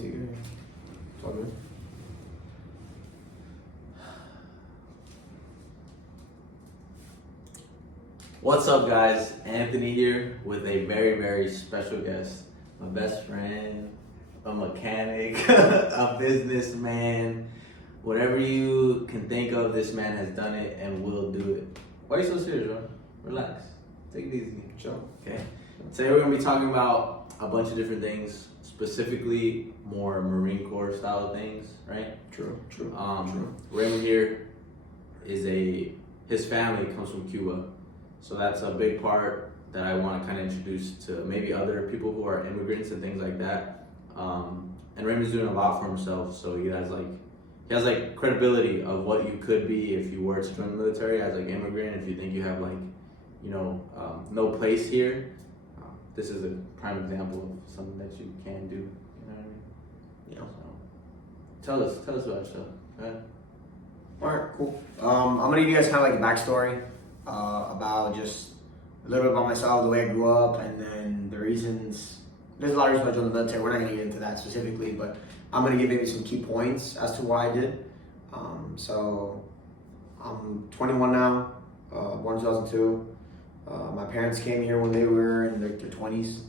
take it. It's all good. What's up, guys? Anthony here with a very, very special guest. My best friend, a mechanic, a businessman. Whatever you can think of, this man has done it and will do it. Why are you so serious, bro? Relax. Take it easy. Chill. Okay. Today we're going to be talking about a bunch of different things, specifically more Marine Corps style things, right? True. Raymond here his family comes from Cuba. So that's a big part that I want to kind of introduce to maybe other people who are immigrants and things like that. And Raymond's doing a lot for himself, so he has credibility of what you could be if you were to join the military as immigrant. If you think you have no place here, this is a prime example of something that you can do. You know what I mean? Yeah. So tell us about yourself. Right? All right, cool. I'm gonna give you guys kind of like a backstory about just a little bit about myself, the way I grew up, and then the reasons. There's a lot of reasons I joined the military. We're not gonna get into that specifically, but I'm gonna give maybe some key points as to why I did. So I'm 21 now, born in 2002. My parents came here when they were in their 20s.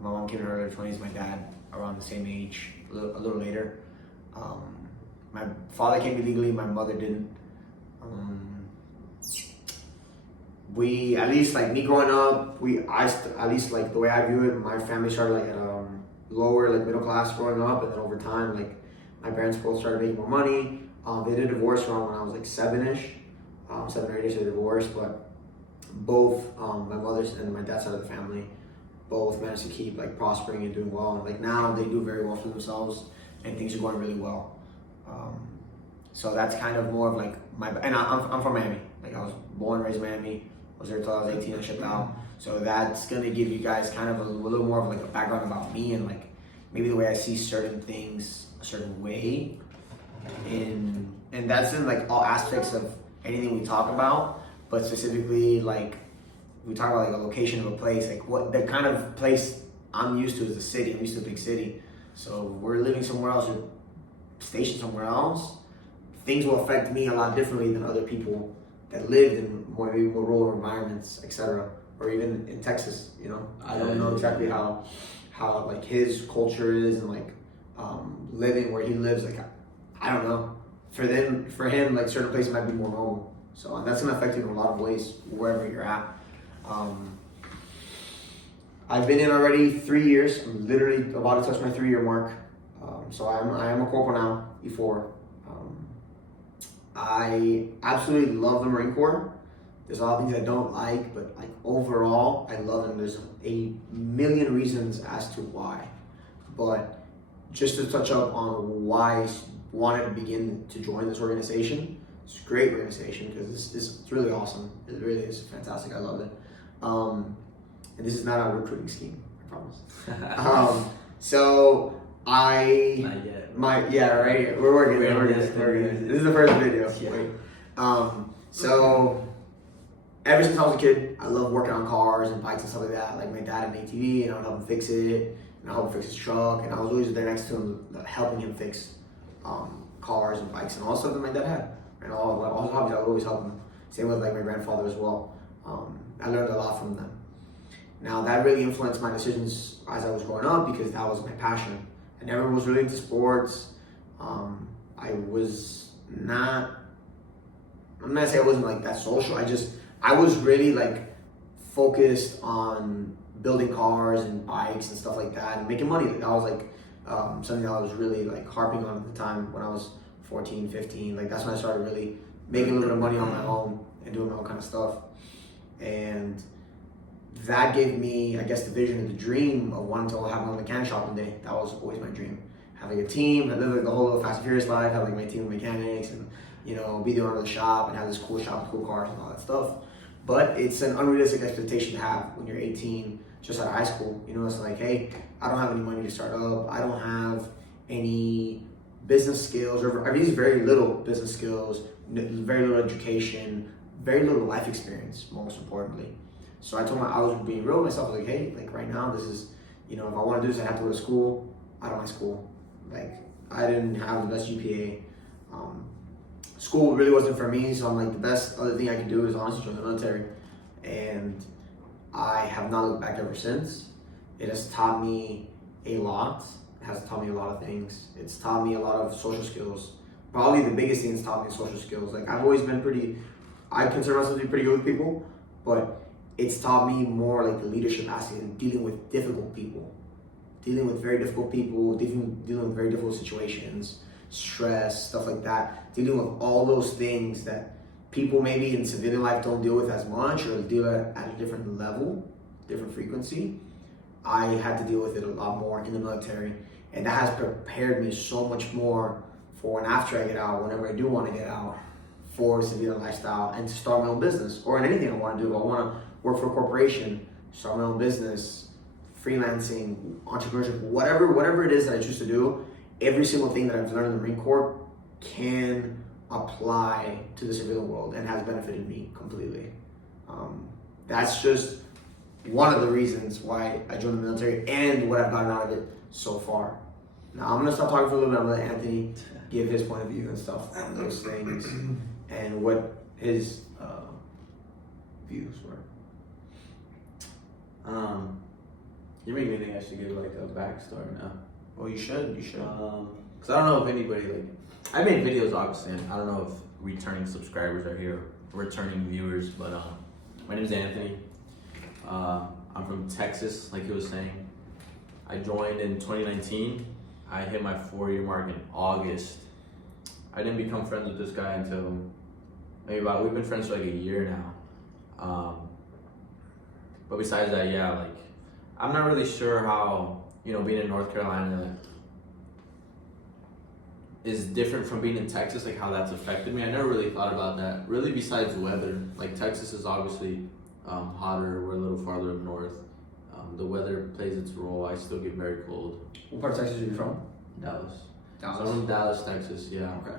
My mom came in her early 20s. My dad around the same age, a little later. My father came illegally. My mother didn't. We, at least me growing up, at least the way I view it, my family started at lower middle class growing up, and then over time my parents both started making more money. They did divorce around when I was 7-ish, 7 or 8ish. They divorced, but both my mother's and my dad's side of the family both managed to keep prospering and doing well, and now they do very well for themselves, and things are going really well. So that's kind of more of I'm from Miami. I was born and raised in Miami. I was there until I was 18. I shipped out. So that's gonna give you guys kind of a little more of a background about me and maybe the way I see certain things a certain way. And that's in all aspects of anything we talk about, but specifically we talk about a location of a place, what the kind of place I'm used to is a city. I'm used to a big city. So we're living somewhere else or stationed somewhere else. Things will affect me a lot differently than other people that lived in more rural environments, etc. Or even in Texas, I don't know exactly how his culture is and living where he lives. I don't know. For him, certain places might be more normal. So and that's gonna affect you in a lot of ways wherever you're at. I've been in already 3 years. I'm literally about to touch my 3-year mark. So I am a corporal now, E4. I absolutely love the Marine Corps. There's a lot of things I don't like, but overall, I love them. There's a million reasons as to why. But just to touch up on why I wanted to begin to join this organization, it's a great organization because it's really awesome. It really is fantastic. I love it. And this is not a recruiting scheme, I promise. So Not yet. Right. We're working it. This is the first video. Yeah. So ever since I was a kid, I love working on cars and bikes and stuff like that. My dad had an ATV, and I would help him fix it, and I help him fix his truck, and I was always there next to him, helping him fix cars and bikes and all the stuff that my dad had. And all his hobbies, I would always help him. Same with my grandfather as well. I learned a lot from them. Now that really influenced my decisions as I was growing up because that was my passion. I never was really into sports. I was not, I'm not gonna say I wasn't that social. I was really focused on building cars and bikes and stuff like that and making money. That was something that I was really harping on at the time when I was 14, 15. That's when I started really making a little bit of money on my own and doing my own kind of stuff. And that gave me, I guess, the vision and the dream of wanting to have my own mechanic shop one day. That was always my dream. Having a team, I lived the whole Fast and Furious life, have my team of mechanics and, be the owner of the shop and have this cool shop with cool cars and all that stuff. But it's an unrealistic expectation to have when you're 18, just out of high school. It's hey, I don't have any money to start up. I don't have any business skills, or I use very little business skills, very little education, very little life experience, most importantly. So I told I was being real with myself, hey, right now, this is, if I want to do this, I have to go to school. I don't like school. Like, I didn't have the best GPA. School really wasn't for me, so I'm like, the best other thing I can do is honestly join the military. And I have not looked back ever since. It has taught me a lot. It has taught me a lot of things. It's taught me a lot of social skills. Probably the biggest thing it's taught me is social skills. Like, I've always been I consider myself to be pretty good with people, but it's taught me more like the leadership aspect and dealing with difficult people. Dealing with very difficult people, dealing with very difficult situations, stress, stuff like that. Dealing with all those things that people maybe in civilian life don't deal with as much, or deal at a different level, different frequency. I had to deal with it a lot more in the military, and that has prepared me so much more for when after I get out, whenever I do want to get out, for civilian lifestyle and to start my own business, or in anything I want to do. If I want to work for a corporation, start my own business, freelancing, entrepreneurship, whatever it is that I choose to do, every single thing that I've learned in the Marine Corps can apply to the civilian world and has benefited me completely. That's just one of the reasons why I joined the military and what I've gotten out of it so far. Now I'm gonna stop talking for a little bit. I'm gonna let Anthony give his point of view and stuff on those things and what his views were. You make me think I should give like a backstory now. Well, you should. Cause I don't know if anybody I made videos obviously, and I don't know if returning subscribers are here, returning viewers, but my name is Anthony. I'm from Texas, like he was saying. I joined in 2019. I hit my 4-year mark in August. I didn't become friends with this guy until we've been friends for like a year now. But besides that, yeah, like I'm not really sure how, being in North Carolina is different from being in Texas, like how that's affected me. I never really thought about that. Really, besides weather, like Texas is obviously hotter. We're a little farther up north. The weather plays its role. I still get very cold. What part of Texas are you from? Dallas. So I'm from Dallas, Texas. Yeah. Okay.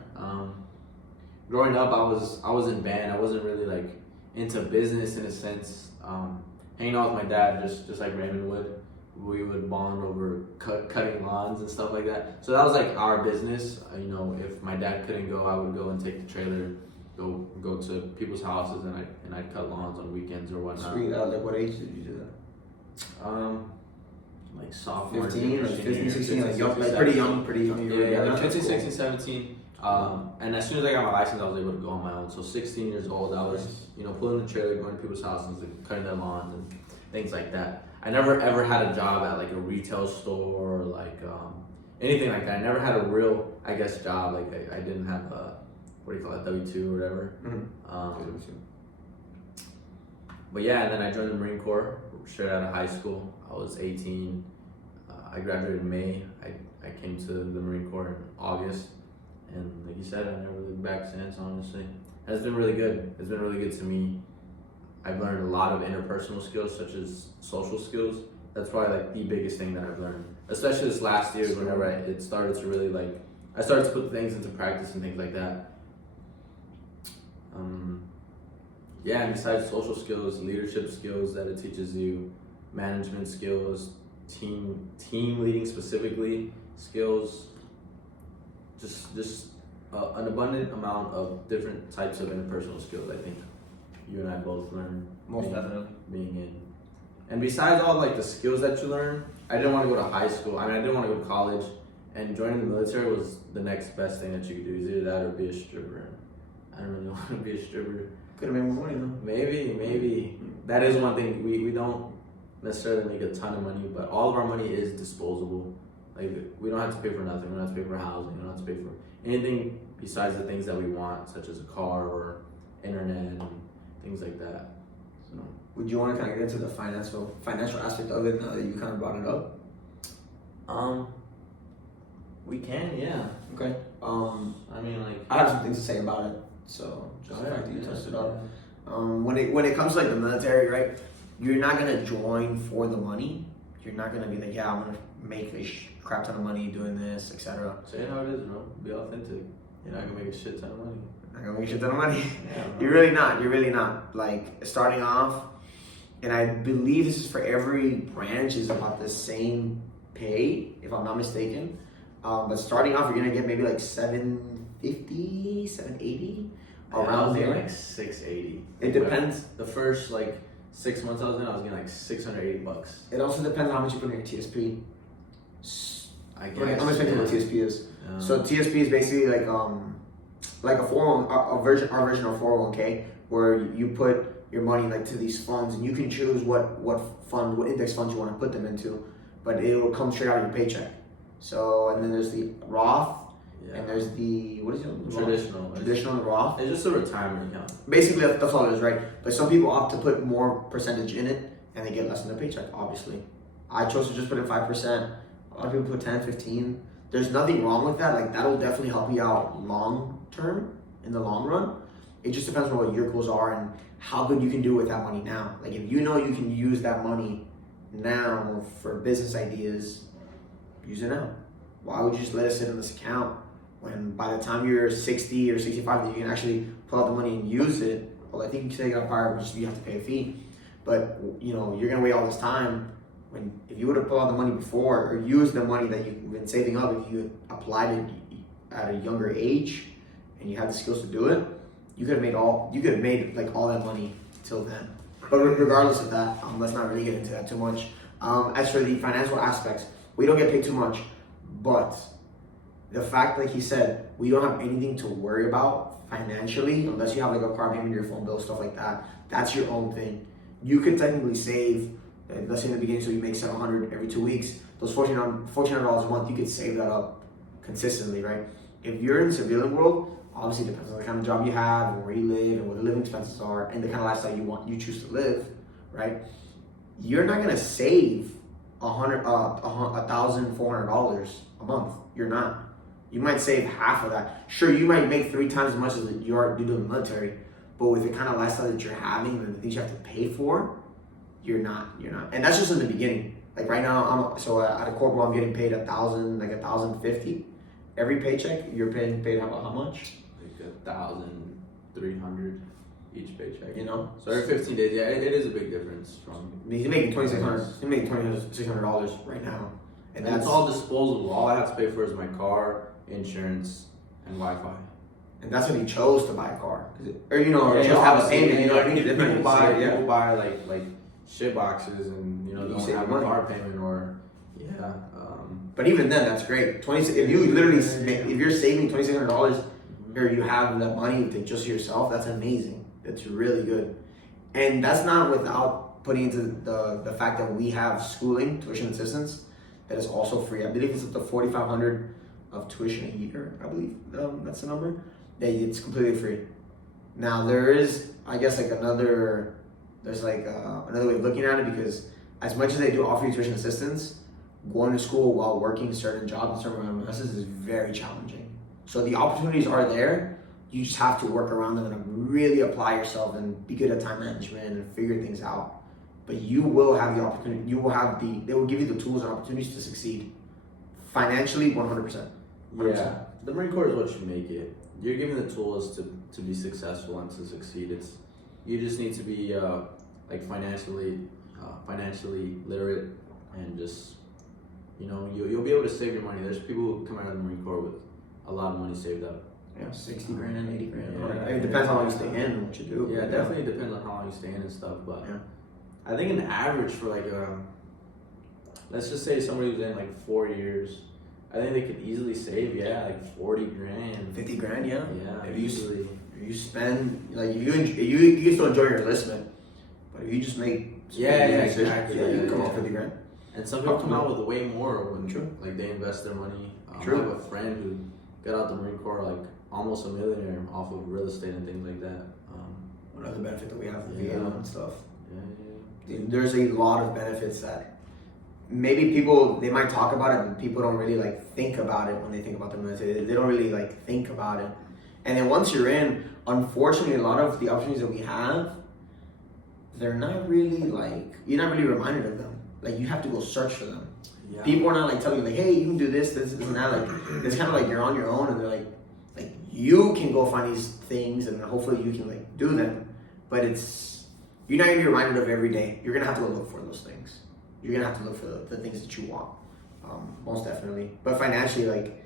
Growing up, I was in band. I wasn't really like into business in a sense. Hanging out with my dad, just like Raymond would. We would bond over cutting lawns and stuff like that. So that was like our business. If my dad couldn't go, I would go and take the trailer, go to people's houses, and I'd cut lawns on weekends or whatnot. Sweet. Like what age did you do that? Like sophomore, 15, like 15, 16, like young, like pretty young. Yeah, like 15, 16, 17. And as soon as I got my license, I was able to go on my own. So 16 years old, I was, pulling the trailer, going to people's houses, and cutting their lawns and things like that. I never ever had a job at like a retail store or like anything like that. I never had a real, job. Like I didn't have a, W-2 or whatever. Mm-hmm. But yeah, and then I joined the Marine Corps straight out of high school. I was 18. I graduated in May. I came to the Marine Corps in August. And like you said, I never looked back since, honestly. And it's been really good. It's been really good to me. I've learned a lot of interpersonal skills, such as social skills. That's probably like the biggest thing that I've learned. Especially this last year, whenever it started to really I started to put things into practice and things like that. Yeah, and besides social skills, leadership skills that it teaches you, management skills, team leading specifically skills, just an abundant amount of different types of interpersonal skills. I think you and I both learned. Most definitely. Being in. And besides all the skills that you learn, I didn't want to go to high school. I didn't want to go to college, and joining the military was the next best thing that you could do. Is either that or be a stripper. I don't really want to be a stripper. Could have made more money though. Maybe. That is one thing. We don't necessarily make a ton of money, but all of our money is disposable. Like, we don't have to pay for nothing. We don't have to pay for housing. We don't have to pay for anything besides the things that we want, such as a car or internet and things like that. So, would you want to kind of get into the financial aspect of it now that you kind of brought it up? We can, yeah. Okay. I have some things to say about it. So just the fact that you touched it up. When it comes to the military, right? You're not gonna join for the money. You're not gonna be like, yeah, I'm gonna make a crap ton of money doing this, etc. Say how it is, bro. Be authentic. You're not gonna make a shit ton of money. Not gonna make a shit ton of money. Yeah, You're really not. Like, starting off, and I believe this is for every branch, is about the same pay, if I'm not mistaken. But starting off, you're gonna get maybe like 750, 780 around there. Like 680. It depends. The first like 6 months I was in, I was getting like $680. It also depends on how much you put in your TSP. I guess. I'm gonna explain what TSP is. Yeah. So TSP is basically like a 401 our version of 401k, where you put your money like to these funds, and you can choose what index funds you want to put them into, but it will come straight out of your paycheck. So, and then there's the Roth, and there's the, what is it? Traditional and Roth. It's just a retirement account. Basically, that's all it is, right? But some people opt to put more percentage in it, and they get less in their paycheck, obviously. I chose to just put in 5%. A lot of people put 10, 15. There's nothing wrong with that. Like, that'll definitely help you out long term, in the long run. It just depends on what your goals are and how good you can do with that money now. Like, if you know you can use that money now for business ideas, use it now. Why would you just let it sit in this account when by the time you're 60 or 65, you can actually pull out the money and use it? Well, I think you can take it out prior, but you have to pay a fee. But, you know, you're gonna wait all this time when, if you would have pulled out the money before or used the money that you've been saving up, if you applied it at a younger age and you had the skills to do it, you could have made like all that money till then. But regardless of that, let's not really get into that too much. As for the financial aspects, we don't get paid too much, but the fact, like he said, we don't have anything to worry about financially unless you have like a car payment, your phone bill, stuff like that. That's your own thing. You could technically save, let's say in the beginning, so you make $700 every 2 weeks. Those $1,400 a month, you could save that up consistently, right? If you're in the civilian world, obviously it depends on the kind of job you have, and where you live, and what the living expenses are, and the kind of lifestyle you choose to live, right? You're not gonna save $1,400 a month. You're not. You might save half of that. Sure, you might make 3 times as much as you do in the military, but with the kind of lifestyle that you're having and the things you have to pay for, you're not. And that's just in the beginning. Like right now, at a corporal, I'm getting paid $1,050 every paycheck. You're paid how much? Like 1,300 each paycheck. You know, so every 15 days, yeah, it is a big difference from. He's making $2,600. He's making $2,600 right now, and that's all disposable. All I have to pay for is my car, insurance, and Wi-Fi. And that's when he chose to buy a car, or chose to have a payment. You know what I mean? People buy like shit boxes, and don't have a car payment or But even then, that's great. If you're saving $2,600, or you have that money to just yourself, that's amazing. That's really good, and that's not without putting into the fact that we have schooling, tuition assistance, that is also free. I believe it's up to $4,500 of tuition a year. I believe that's the number. That it's completely free. Now there is, I guess, another way of looking at it, because as much as they do offer you tuition assistance, going to school while working certain jobs and certain businesses is very challenging. So the opportunities are there. You just have to work around them and really apply yourself and be good at time management and figure things out. But you will have the opportunity. They will give you the tools and opportunities to succeed financially, 100%. Yeah, the Marine Corps is what you make it. You're given the tools to be successful and to succeed. You just need to be financially literate, and just you'll be able to save your money. There's people who come out of the Marine Corps with a lot of money saved up. Yeah, $60,000, $80,000. Yeah, it depends on how long you stay in and what you do. Yeah, it definitely depends on how long you stay in and stuff. But I think an average for let's just say somebody who's in 4 years, I think they could easily save $40,000, $50,000. Yeah. Yeah, easily. If you spend you can still enjoy your enlistment, but if you just make exactly. you can come off $50,000. And some people come out with way more when they invest their money. I have a friend who got out the Marine Corps almost a millionaire off of real estate and things like that. Another benefit that we have for VA and stuff. Yeah. There's a lot of benefits that maybe people, they might talk about it, but people don't really think about it when they think about the military. They don't really think about it. And then once you're in, unfortunately, a lot of the opportunities that we have, they're not really you're not really reminded of them. You have to go search for them. Yeah. People are not telling you hey, you can do this and that. It's kind of you're on your own, and they're you can go find these things, and hopefully you can do them. But you're not gonna be reminded of every day. You're gonna have to go look for those things. You're gonna have to look for the things that you want. most definitely. But financially, like,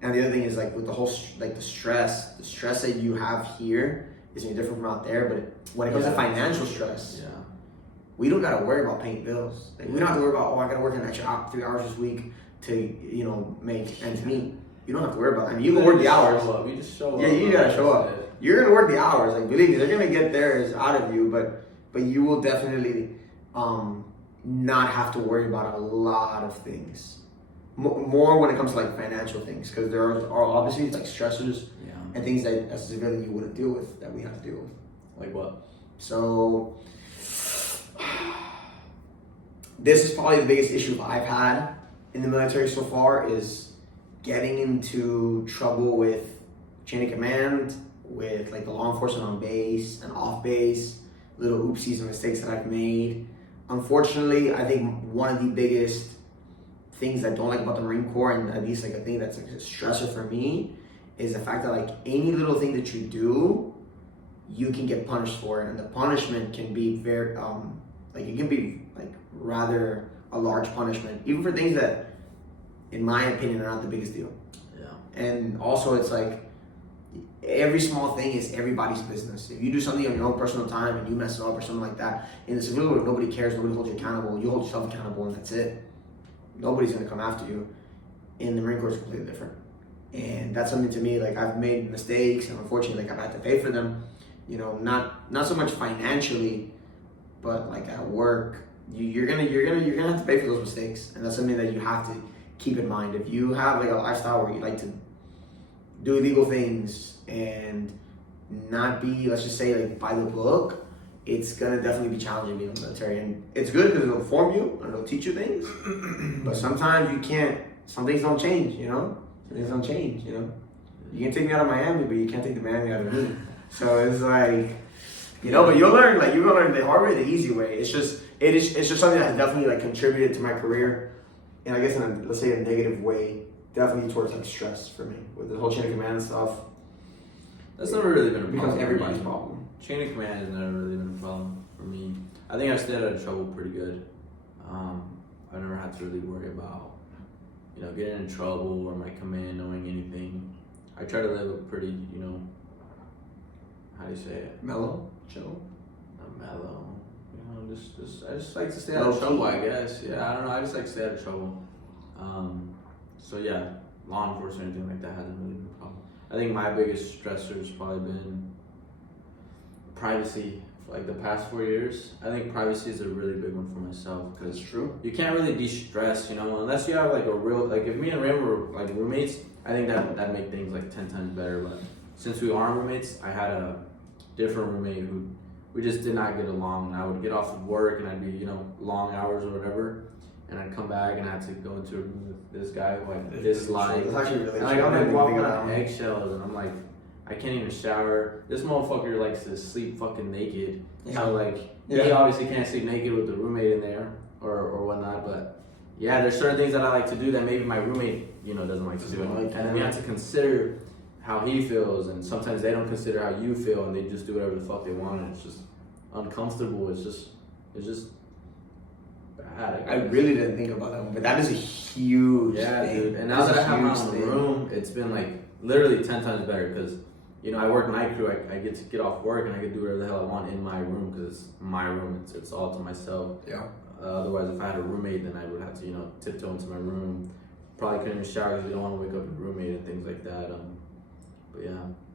and the other thing is like with the whole the stress that you have here is different from out there. But when it comes to financial stress, we don't gotta worry about paying bills. Like, we don't have to worry about, I gotta work an extra 3 hours this week to make ends meet. You don't have to worry about that. I mean, you can work the hours. You just show up. Yeah, you gotta show up. You're gonna work the hours. Like, believe me, they're gonna get theirs out of you, but you will definitely not have to worry about a lot of things. More when it comes to like financial things, because there are obviously like stressors and things that as a civilian you wouldn't deal with that we have to deal with. Like what? So this is probably the biggest issue I've had in the military so far, is getting into trouble with chain of command, with like the law enforcement on base and off base, little oopsies and mistakes that I've made. Unfortunately, I think one of the biggest things I don't like about the Marine Corps, and at least like a thing that's like a stressor for me, is the fact that like any little thing that you do, you can get punished for it, and the punishment can be very like it can be like rather a large punishment, even for things that, in my opinion, are not the biggest deal. Yeah. And also, it's like every small thing is everybody's business. If you do something on your own personal time and you mess up or something like that, in the civilian world, nobody cares. Nobody holds you accountable. You hold yourself accountable, and that's it. Nobody's gonna come after you. In the Marine Corps, it's completely different, and that's something to me. Like, I've made mistakes, and unfortunately, like, I've had to pay for them. You know, not so much financially, but like at work, you're gonna have to pay for those mistakes, and that's something that you have to keep in mind. If you have like a lifestyle where you like to do illegal things and not be, let's just say, like by the book, it's gonna definitely be challenging being in the military. And it's good because it'll form you and it'll teach you things, but sometimes you can't. Some things don't change, you know. Some things don't change, you know. You can take me out of Miami, but you can't take the Miami out of me. So it's like, you know, but you'll learn. Like, you're gonna learn the hard way, the easy way. It's just something that has definitely like contributed to my career, and I guess in a, let's say, a negative way, definitely towards like stress for me with the whole chain of command stuff. That's never really been a problem. Because everybody's problem. Chain of command has never really been a problem for me. I think I've stayed out of trouble pretty good. I never had to really worry about, you know, getting in trouble or my command knowing anything. I try to live a pretty, you know, how do you say it? Mellow, chill. Not mellow. You know, I just like to stay out of trouble, I guess. Yeah, I don't know. I just like to stay out of trouble. So yeah, law enforcement or anything like that hasn't really been a problem. I think my biggest stressor has probably been privacy. For like the past 4 years, I think privacy is a really big one for myself, because it's true. You can't really de-stress, you know, unless you have like a real, like if me and Ram were like roommates, I think that'd make things like 10 times better. But since we aren't roommates, I had a different roommate who we just did not get along. And I would get off of work and I'd be, you know, long hours or whatever, and I'd come back and I had to go into a room with this guy who I dislike. It's actually really like, I'm like walking on eggshells, and I'm like, I can't even shower. This motherfucker likes to sleep fucking naked. Yeah. So like, he obviously can't sleep naked with the roommate in there or whatnot. But yeah, there's certain things that I like to do that maybe my roommate, you know, doesn't like to do. And then we have to consider how he feels, and sometimes they don't consider how you feel, and they just do whatever the fuck they want, and it's just uncomfortable. It's just bad. I really didn't think about that one, but that is a huge thing. Dude. And now that I have my own room, it's been like literally 10 times better, because, you know, I work night crew. I get to get off work and I can do whatever the hell I want in my room, because it's my room. It's all to myself. Yeah. Otherwise, if I had a roommate, then I would have to, you know, tiptoe into my room. Probably couldn't even shower because you don't want to wake up your roommate and things like that. But yeah.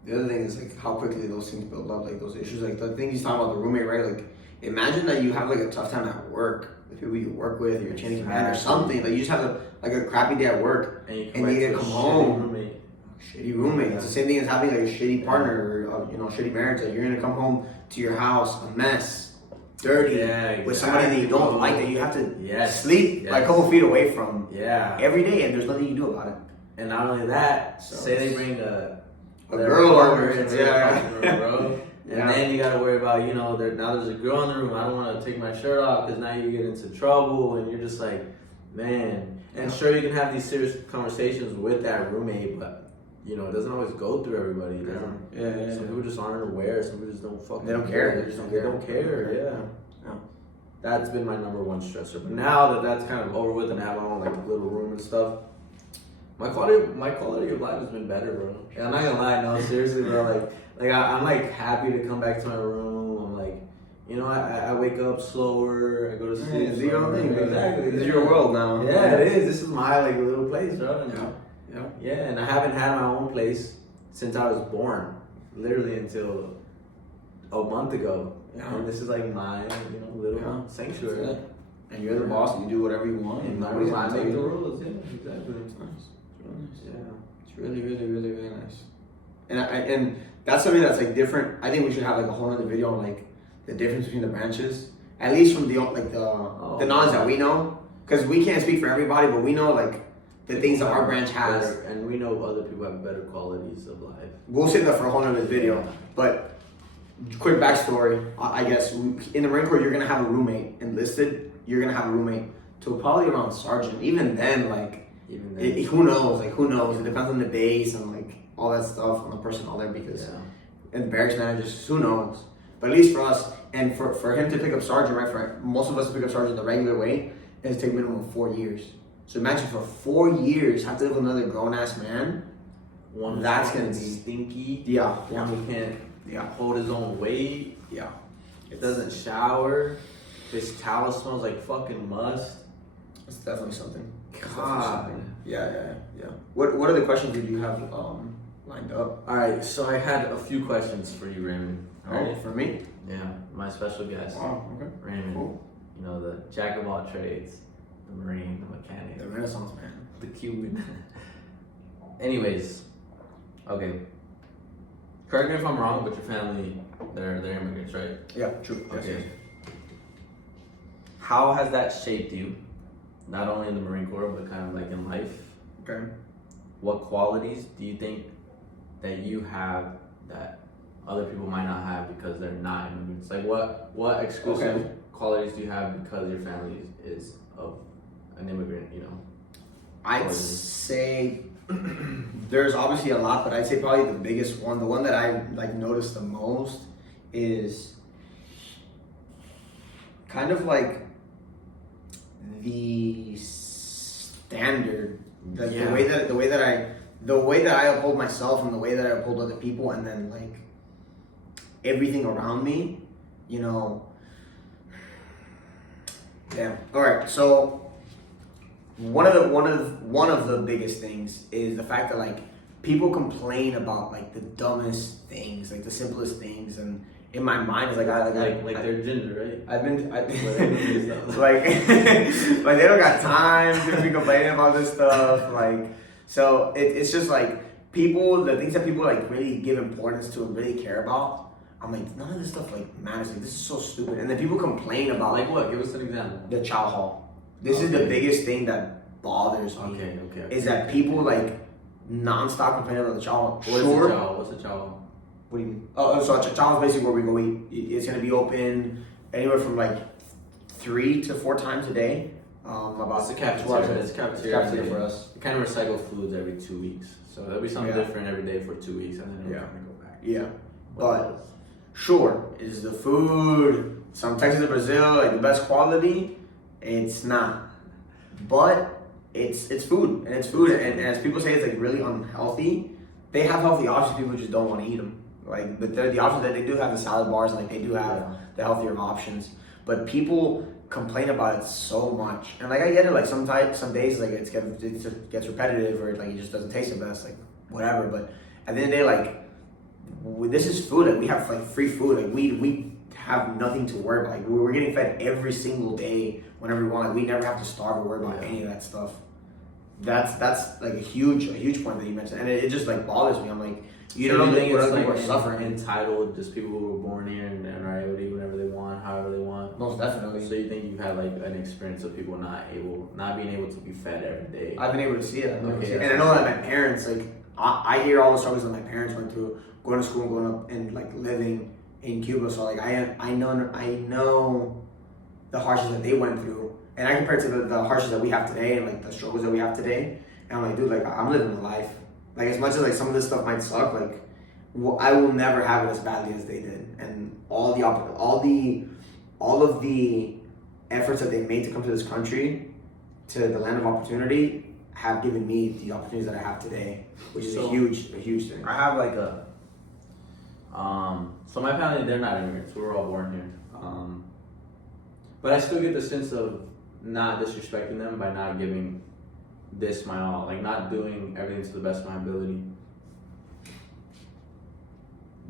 The other thing is like how quickly those things build up, like those issues. Like the thing he's talking about, the roommate, right? Like, imagine that you have like a tough time at work, the people you work with, your chain of command or something. Like, you just have a crappy day at work, and you need to come home. Shitty roommate. It's the same thing as having like a shitty partner, or you know, shitty marriage. Like, you're gonna come home to your house a mess, dirty, with somebody that you don't like, that you have to sleep like a couple feet away from every day, and there's nothing you can do about it. And not only that, say they bring a girl over, bro. And then you gotta worry about, you know, now there's a girl in the room. I don't want to take my shirt off because now you get into trouble, and you're just like, man. And sure, you can have these serious conversations with that roommate, but you know, it doesn't always go through everybody. Some people just aren't aware. Some people just don't fucking. They don't care. They just don't care. Yeah. That's been my number one stressor. But now that that's kind of over with and I have my own like little room and stuff, my quality of life has been better, bro. And I'm not gonna lie, no, seriously, bro. I'm like happy to come back to my room. I'm like, you know, I wake up slower. I go to sleep. Do your own thing. Exactly. This is your world now. Yeah, it is. This is my like little place, bro. And, Yeah. yeah, and I haven't had my own place since I was born, literally until a month ago. Yeah. And this is like my, little sanctuary. And you're the boss. You do whatever you want. And I make the rules. Yeah, exactly. It's nice. It's really nice. Yeah. It's really, really, really, really nice. And that's something that's like different. I think we should have like a whole other video on like the difference between the branches, at least from the knowledge that we know, because we can't speak for everybody, but we know like the things that our branch has, and we know other people have better qualities of life. We'll save that for a whole other video. But quick backstory, I guess in the Marine Corps you're gonna have a roommate enlisted. You're gonna have a roommate till probably around sergeant. Even then, who knows? Like who knows? It depends on the base and like all that stuff on the personnel there because and the barracks managers, who knows? But at least for us and for him to pick up sergeant, right? For most of us to pick up sergeant the regular way, it has taken minimum of 4 years. So imagine for 4 years have to live with another grown ass man. One that's gonna be stinky. Yeah. One who can't hold his own weight. Yeah. It doesn't shower. His towel smells like fucking must. It's definitely something. God. Yeah. What other questions did you have lined up? All right, so I had a few questions for you, Raymond. Oh, for me? Yeah, my special guest. Oh, okay. Raymond. Cool. You know, the jack of all trades, the Marine, the mechanic, The Renaissance man. the Cuban. Anyways, okay. Correct me if I'm wrong, but your family, they're immigrants, right? Yeah, true. Okay. Yes. How has that shaped you, not only in the Marine Corps, but kind of like in life? Okay. What qualities do you think that you have that other people might not have because they're not immigrants? Like what exclusive qualities do you have because your family is of an immigrant, I'd say there's obviously a lot, but I'd say probably the biggest one, the one that I like noticed the most is kind of like the standard, the way that I uphold myself and the way that I uphold other people, and then like everything around me, Damn. All right. So one of the biggest things is the fact that like people complain about like the dumbest things, like the simplest things, and in my mind it's like their gender, right? I've been like like they don't got time to be complaining about this stuff. Like so it's just like the things that people like really give importance to and really care about. I'm like, none of this stuff like matters. Like this is so stupid. And then people complain about like what? Give us an example. The chow hall. This is the biggest thing that bothers me. Okay. Is that people like nonstop complaining about the chow hall. What's a chow hall? What do you mean? Oh, so chow hall is basically where we go eat. It's gonna be open anywhere from like 3 to 4 times a day. It's a cafeteria. It's a cafeteria for us. We kind of recycle foods every 2 weeks, so there'll be something different every day for 2 weeks, and then we'll kind of go back. Yeah, but sure, is the food some Texas to Brazil like the best quality? It's not, but it's food, and and as people say, it's like really unhealthy. They have healthy options. People just don't want to eat them. Like, but they're the options that they do have the salad bars, and like they do have the healthier options. But people complain about it so much, and like I get it. Like some days like it gets repetitive, or like it just doesn't taste the best. Like whatever. But at the end of the day, like this is food. Like we have like free food. Like we have nothing to worry about. Like we're getting fed every single day whenever we want. Like we never have to starve or worry about any of that stuff. That's like a huge point that you mentioned, and it just like bothers me. I'm like, you don't think it's like suffering entitled, just people who were born here and are able to eat whenever they want, however they want. Most definitely. So you think you've had like an experience of people not being able to be fed every day? I've been able to see it. And I know that my parents, like I hear all the struggles that my parents went through, going to school and growing up and like living in Cuba. So like I know the hardships that they went through. And I compare it to the hardships that we have today and like the struggles that we have today. And I'm like, dude, like I'm living a life. Like as much as like some of this stuff might suck, like I will never have it as badly as they did. And all of the efforts that they made to come to this country, to the land of opportunity, have given me the opportunities that I have today, which is a huge thing. I have like a, so my family, they're not immigrants. We were all born here. But I still get the sense of not disrespecting them by not giving this my all, like not doing everything to the best of my ability.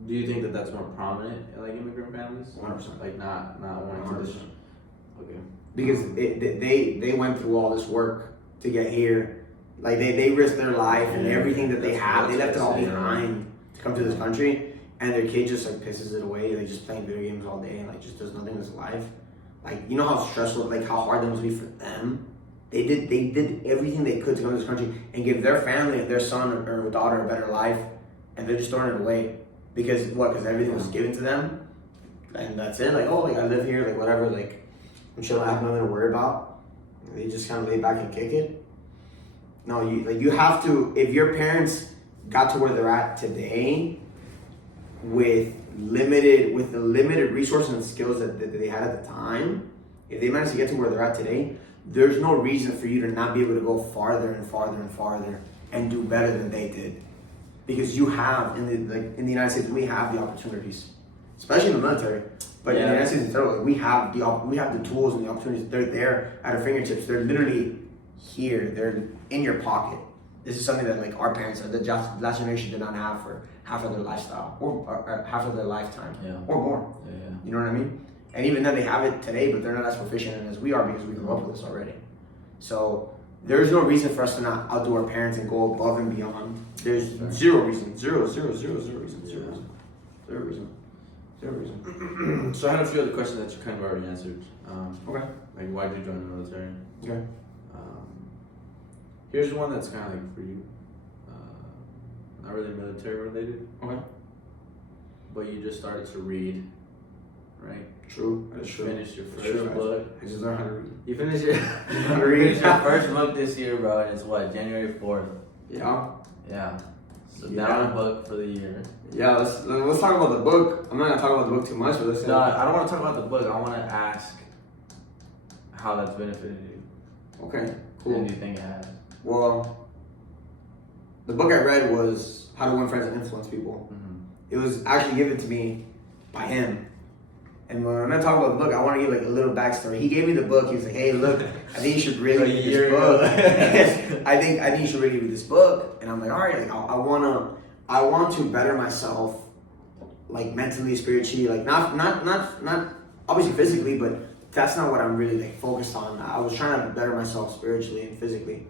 Do you think that that's more prominent in like immigrant families? 100%. Like not wanting 100%. to. Okay. Because they went through all this work to get here. Like they risked their life and everything that they have. They left it all behind to come to this country, and their kid just like pisses it away. They just playing video games all day and like just does nothing in his life. Like, you know how stressful, like how hard that must be for them. They did everything they could to come to this country and give their family, their son or daughter a better life, and they're just throwing it away because what? Because everything was given to them, and that's it. Like, oh, like I live here, like whatever, like I'm sure I have nothing to worry about. They just kind of lay back and kick it. No, you have to. If your parents got to where they're at today with the limited resources and skills that they had at the time, if they managed to get to where they're at today, there's no reason for you to not be able to go farther and farther and farther and do better than they did, because you have in the United States, we have the opportunities, especially in the military. But in the United States, like, we have the tools and the opportunities. They're there at our fingertips. They're literally here. They're in your pocket. This is something that like our parents, the last generation, did not have for half of their lifestyle or half of their lifetime or more. Yeah. You know what I mean? And even then, they have it today, but they're not as proficient in it as we are because we grew up with this already. So there's no reason for us to not outdo our parents and go above and beyond. There's zero reason. Zero reason. So I had a few other questions that you kind of already answered. Okay. Like, why did you join the military? Okay. Here's one that's kind of like for you. Not really military related. Okay. But you just started to read, right? True. That's true. Finished your first book. I just learned how to read. You finished your first book this year, bro, and it's what, January 4th? Yeah. Yeah. So down a book for the year. Yeah, let's talk about the book. I'm not gonna talk about the book too much, but No, I don't want to talk about the book. I want to ask how that's benefited you. Okay, cool. And do you think it has? Well, the book I read was How to Win Friends and Influence People. Mm-hmm. It was actually given to me by him. And when I'm gonna talk about the book, I want to give like a little backstory. He gave me the book. He was like, "Hey, look, I think you should really read this book. I think you should really read this book." And I'm like, "All right, like I want to better myself, like mentally, spiritually, like not obviously physically, but that's not what I'm really like focused on. I was trying to better myself spiritually and physically."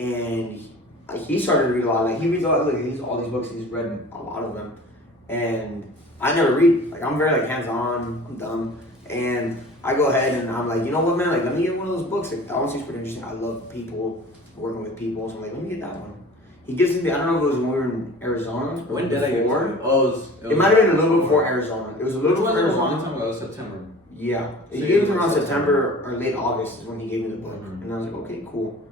And he started to read a lot. Like he reads all these books. He's read a lot of them, and I never read. Like I'm very like hands-on. I'm dumb, and I go ahead and I'm like, you know what, man? Like let me get one of those books. Like that one seems pretty interesting. I love people, working with people, so I'm like, let me get that one. He gives it to me. I don't know if it was when we were in Arizona. When did I get it? Oh, it might have been a little bit before Arizona. It was a little bit before Arizona. It was September. Yeah, So he gave it to me around September or late August is when he gave me the book, and I was like, okay, cool.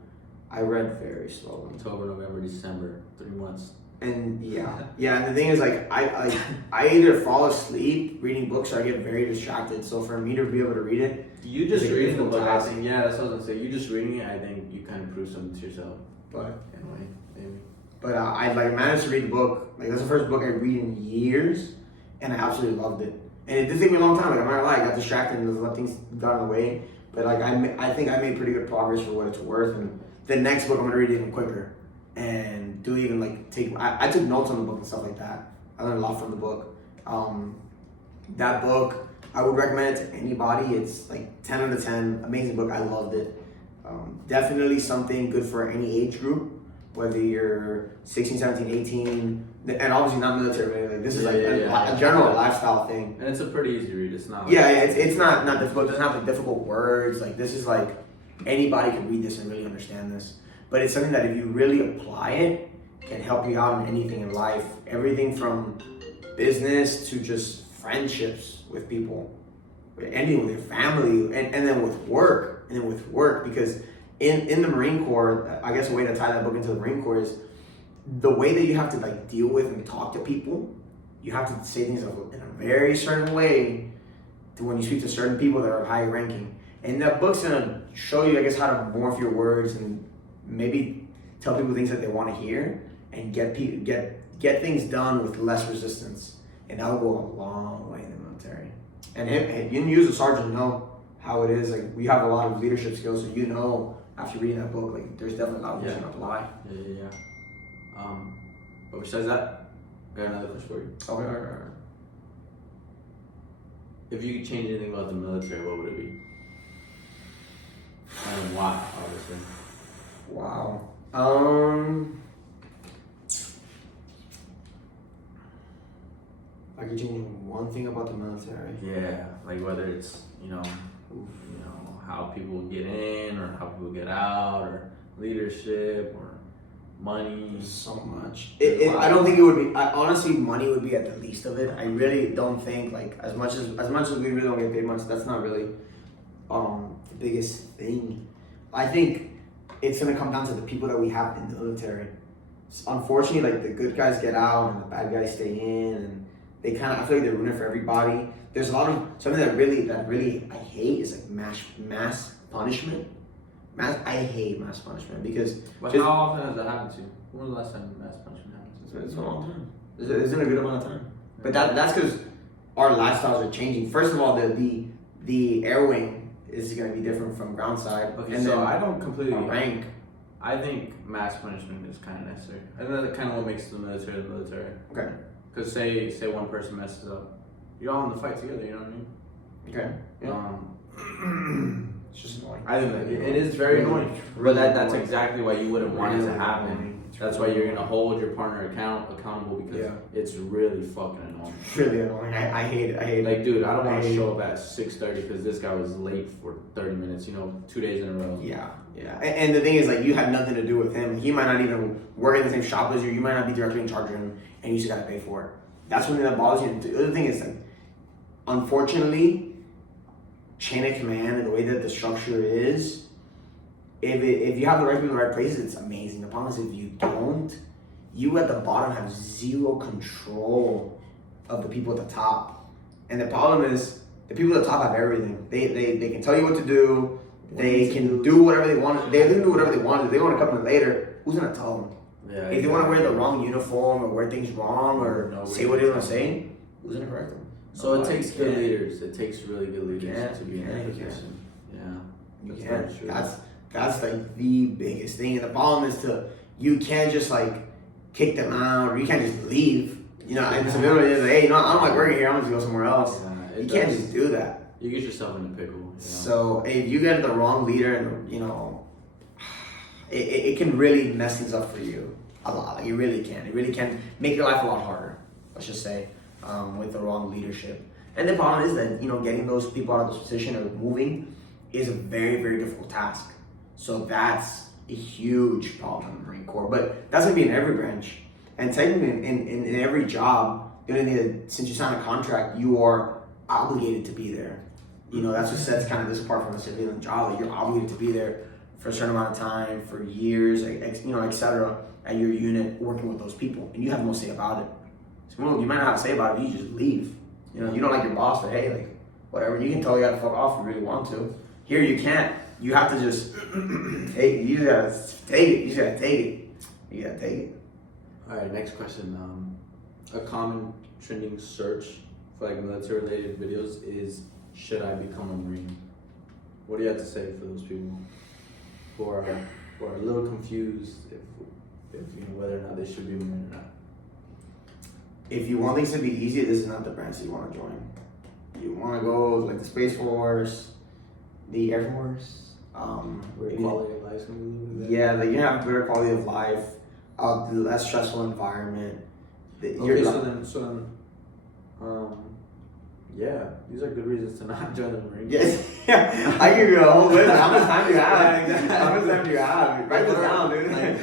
I read very slowly. October, November, December, 3 months. And and the thing is, like, I either fall asleep reading books or I get very distracted. So for me to be able to read it, you just reading the book, I task. think, that's what I was gonna say. You just reading it, I think you kind of prove something to yourself. But in a way, maybe. But I like managed to read the book. Like that's the first book I read in years, and I absolutely loved it. And it did take me a long time. Like I'm not gonna lie, I got distracted and a lot of things got in the way. But like I think I made pretty good progress for what it's worth. And the next book I'm gonna read even quicker and do even like I took notes on the book and stuff like that. I learned a lot from the book. That book I would recommend it to anybody. It's like 10 out of 10. Amazing book. I loved it. Definitely something good for any age group, whether you're 16, 17, 18, and obviously not military. Like this is a general lifestyle thing. And it's a pretty easy read. It's not. It's not difficult. It doesn't have like difficult words. Like this is like anybody can read this and really understand this. But it's something that if you really apply it, can help you out in anything in life. Everything from business to just friendships with people, ending with your family, and then with work, because in the Marine Corps, I guess a way to tie that book into the Marine Corps is the way that you have to like deal with and talk to people. You have to say things in a very certain way to when you speak to certain people that are high ranking. And that book's gonna show you, I guess, how to morph your words and maybe tell people things that they want to hear and get things done with less resistance. And that'll go a long way in the military. And you as a sergeant know how it is. Like, we have a lot of leadership skills, so you know after reading that book, like, there's definitely a lot of things that apply. Yeah. But besides that, I got another question for you. Okay, all right. If you could change anything about the military, what would it be? And why, obviously. Wow. I could change one thing about the military. Yeah, like whether it's how people get in or how people get out or leadership or money. So much. I don't think it would be. Honestly, money would be at the least of it. I really don't think, like, as much as we really don't get paid much, that's not really the biggest thing. I think it's gonna come down to the people that we have in the military. Unfortunately, like, the good guys get out and the bad guys stay in, and I feel like they're ruining it for everybody. There's a lot of something that really I hate is like mass punishment. I hate mass punishment because. But how often has that happened to you? When was the last time mass punishment happened? It's been a long time. It's been a good amount of time. But that's because our lifestyles are changing. First of all, the air wing is going to be different from ground side. Okay, and so then I don't completely rank. I think mass punishment is kind of necessary. I think that's kind of what makes the military the military. Okay. Because say one person messes up, you're all in the fight together. You know what I mean? Okay. Yeah. It's just annoying. I think it is very annoying. But that's exactly why you wouldn't want it to happen. That's why you're gonna hold your partner accountable because it's really fucking annoying. Really annoying. I hate it. Like, dude, I don't want to show up at 6:30 because this guy was late for 30 minutes. 2 days in a row. Yeah. And the thing is, like, you had nothing to do with him. He might not even work in the same shop as you. You might not be directly in charge of him, and you just gotta pay for it. That's one thing that bothers you. The other thing is, like, unfortunately, chain of command and the way that the structure is, if you have the right people in the right places, it's amazing. The problem is, if you don't, you at the bottom have zero control of the people at the top. And the problem is, the people at the top have everything. They can tell you what to do. They can do whatever they want. They can do whatever they want. If they want to come in later, who's gonna tell them? Yeah, if they want to wear the wrong uniform or wear things wrong or say what they want to say, who's gonna correct them? So it takes good leaders. It takes really good leaders to be in that position. That's like the biggest thing. And the problem is you can't just like kick them out or you can't just leave. And civilian is like, hey, I don't like working here. I'm gonna go somewhere else. You can't just do that. You get yourself in a pickle. So if you get the wrong leader, and it can really mess things up for you a lot. Like, it really can. It really can make your life a lot harder. Let's just say. With the wrong leadership. And the problem is that, getting those people out of this position or moving is a very, very difficult task. So that's a huge problem in the Marine Corps. But that's going to be in every branch. And technically in every job, since you sign a contract, you are obligated to be there. That's what sets kind of this apart from a civilian job. Like, you're obligated to be there for a certain amount of time, for years, etc. at your unit, working with those people. And you have no say about it. So, you might not have to say about it, you just leave. You don't like your boss, but hey, like, whatever. You can tell the guy to fuck off if you really want to. Here, you can't. You have to just take it. You just gotta take it. You gotta take it. All right, next question. A common trending search for like military-related videos is, should I become a Marine? What do you have to say for those people who are a little confused if whether or not they should be a Marine or not? If you want things to be easy, this is not the branch you want to join. You want to go like the Space Force, the Air Force. Where quality of life is going to be. Yeah, like you have better quality of life, less stressful environment. Yeah, these are good reasons to not join the Marine. Yes, yeah. I give you a whole list. How much time do you have? How much time do you have? Write this down, dude. Like,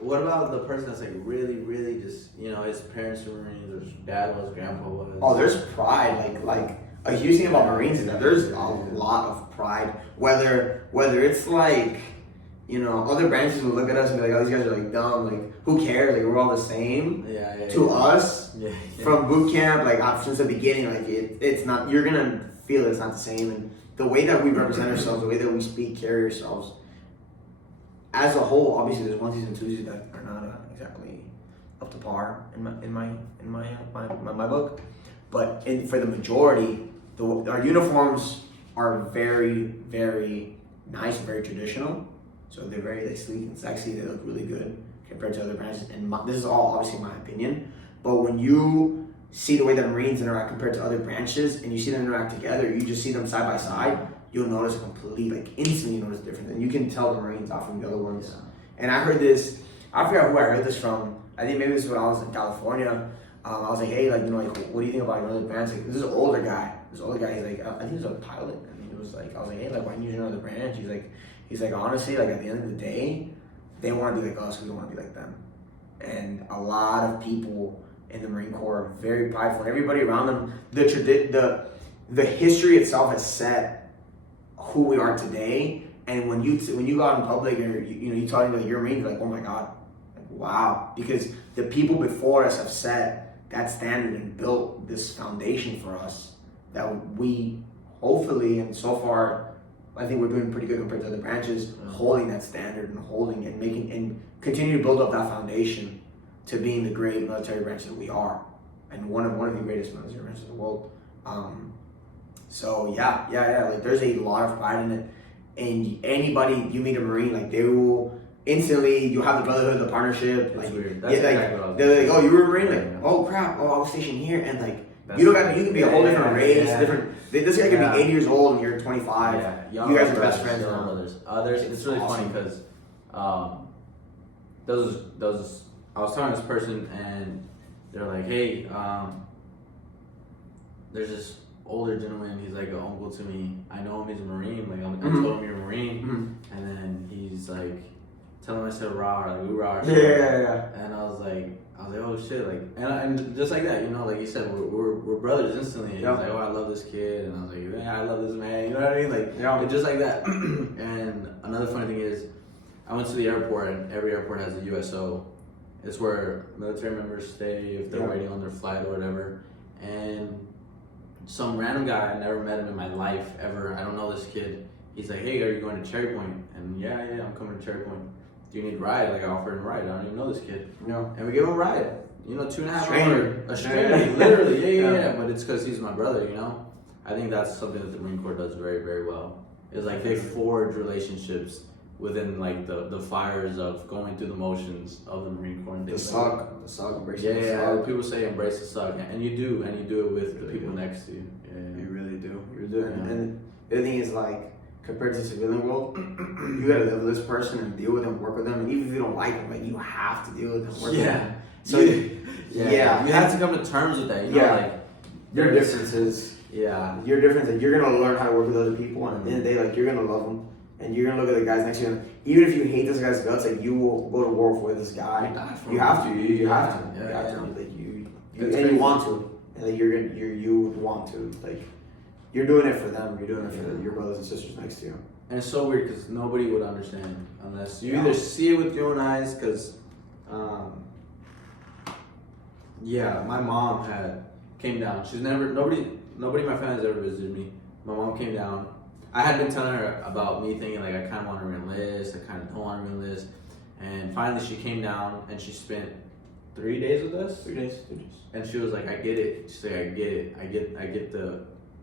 What about the person that's like really, really just, his parents were Marines, or his dad was, grandpa was? Oh, there's pride. Like a huge thing about Marines is that there's a lot of pride. Whether it's like, other branches will look at us and be like, oh, these guys are like dumb. Like, who cares? Like, we're all the same. To us, from boot camp, like since the beginning, like it's not. You're gonna feel it's not the same. And the way that we represent ourselves, the way that we speak, carry ourselves, as a whole, obviously there's onesies and twosies that are not exactly up to par in my book, but for the majority, our uniforms are very, very nice and very traditional. So they're very like sleek and sexy. They look really good compared to other branches. And this is all obviously my opinion. But when you see the way that Marines interact compared to other branches, and you see them interact together, you just see them side by side, you'll notice a complete, like instantly you notice a difference. And you can tell the Marines off from the other ones. Yeah. And I heard this, I forgot who I heard this from. I think maybe this is when I was in California. I was like, hey, like, you know, like, what do you think about another branch? Like, this is an older guy. He's like, I think he was a pilot. And he was like, I was like, hey, like, why don't you use another branch? He's like, honestly, like, at the end of the day, they want to be like us. We don't want to be like them. And a lot of people in the Marine Corps are very prideful. And everybody around them, the history itself has set who we are today. And when you go out in public and you talk about your Marine, you're like, oh my God, like, wow. Because the people before us have set that standard and built this foundation for us that we hopefully, and so far, I think we're doing pretty good compared to other branches, holding that standard and holding and making and continue to build up that foundation to being the great military branch that we are, and one of the greatest military branches in the world. So yeah, like there's a lot of pride in it, and anybody you meet a Marine, like they will instantly, you'll have the brotherhood, the partnership. Like, weird. That's they're like, oh, you were a Marine? Like, oh crap, oh I was stationed here, and like you can be a whole different race, different. This guy could be 80 years old and you're 25. Yeah. You guys are best friends. It's really funny because those I was talking to this person and they're like, hey, there's this older gentleman. He's like an uncle to me. I know him. He's a Marine. Like I told him you're a Marine, and then he's like, tell him I said rah, like we rah. Yeah. And I was like, oh shit, like, and just like that, you know, like you said, we're brothers instantly. And he's like, oh, I love this kid, and I was like, yeah, I love this man. You know what I mean? Like, just like that. And another funny thing is, I went to the airport, and every airport has a USO. It's where military members stay if they're waiting on their flight or whatever. And some random guy, I never met him in my life ever. I don't know this kid. He's like, hey, are you going to Cherry Point? And yeah, I'm coming to Cherry Point. Do you need a ride? Like I offered him a ride. I don't even know this kid. No. And we gave him a ride. You know, 2.5 hours. A stranger. Literally. Yeah. But it's because he's my brother, you know? I think that's something that the Marine Corps does very, very well. It's like they forge relationships within like the fires of going through the motions of the Marine Corps. And the suck, embrace the suck. Yeah, people say embrace the suck. And you do it with the people next to you. Yeah. You really do. And the other thing is like, compared to the civilian world, you gotta live with this person and deal with them, work with them, and even if you don't like them, like you have to deal with them, work with them. So you have to come to terms with that. You know, like your differences. Yeah, your difference, and you're gonna learn how to work with other people, and at the end of the day, like you're gonna love them, and you're gonna look at the guys next to you. And even if you hate this guy's guts, like you will go to war for this guy. You have to. You have to. Like you want to, and like you want to, like. You're doing it for them. You're doing it for your brothers and sisters next to you. And it's so weird because nobody would understand unless you either see it with your own eyes. Because, my mom came down. She's nobody in my family has ever visited me. My mom came down. I had been telling her about me thinking like I kind of want to re-enlist. I kind of don't want to re-enlist. And finally, she came down and she spent 3 days with us. 3 days. And she was like, I get it. She's like, I get it. I get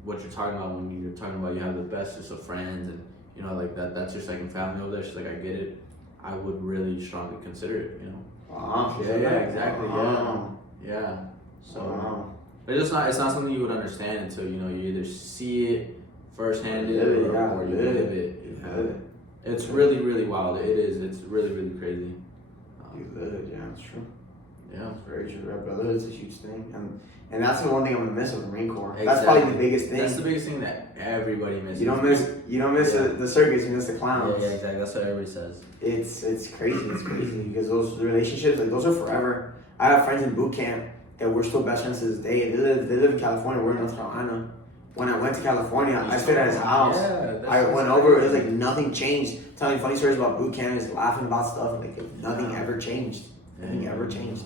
what you're talking about when you're talking about you have the bestest of friends and you know like that's your second family over there. She's like, I get it. I would really strongly consider it, you know. Exactly. Yeah. So but it's not something you would understand until you know you either see it firsthand or you live it. It's really, really wild. It is. It's really, really crazy. You live it, yeah, it's true. Yeah, it's very true. Brotherhood's a huge thing, and that's the one thing I'm gonna miss with the Marine Corps. Exactly. That's probably the biggest thing. That's the biggest thing that everybody misses. You don't miss the circus. You miss the clowns. Yeah, exactly. That's what everybody says. It's crazy. It's crazy because those relationships, like those are forever. I have friends in boot camp that we're still best friends to this day. They live in California. We're in North Carolina. When I went to California, I stayed at his house. I went over. It was like nothing changed. Telling funny stories about boot camp, just laughing about stuff. Like nothing ever changed. Nothing ever changed.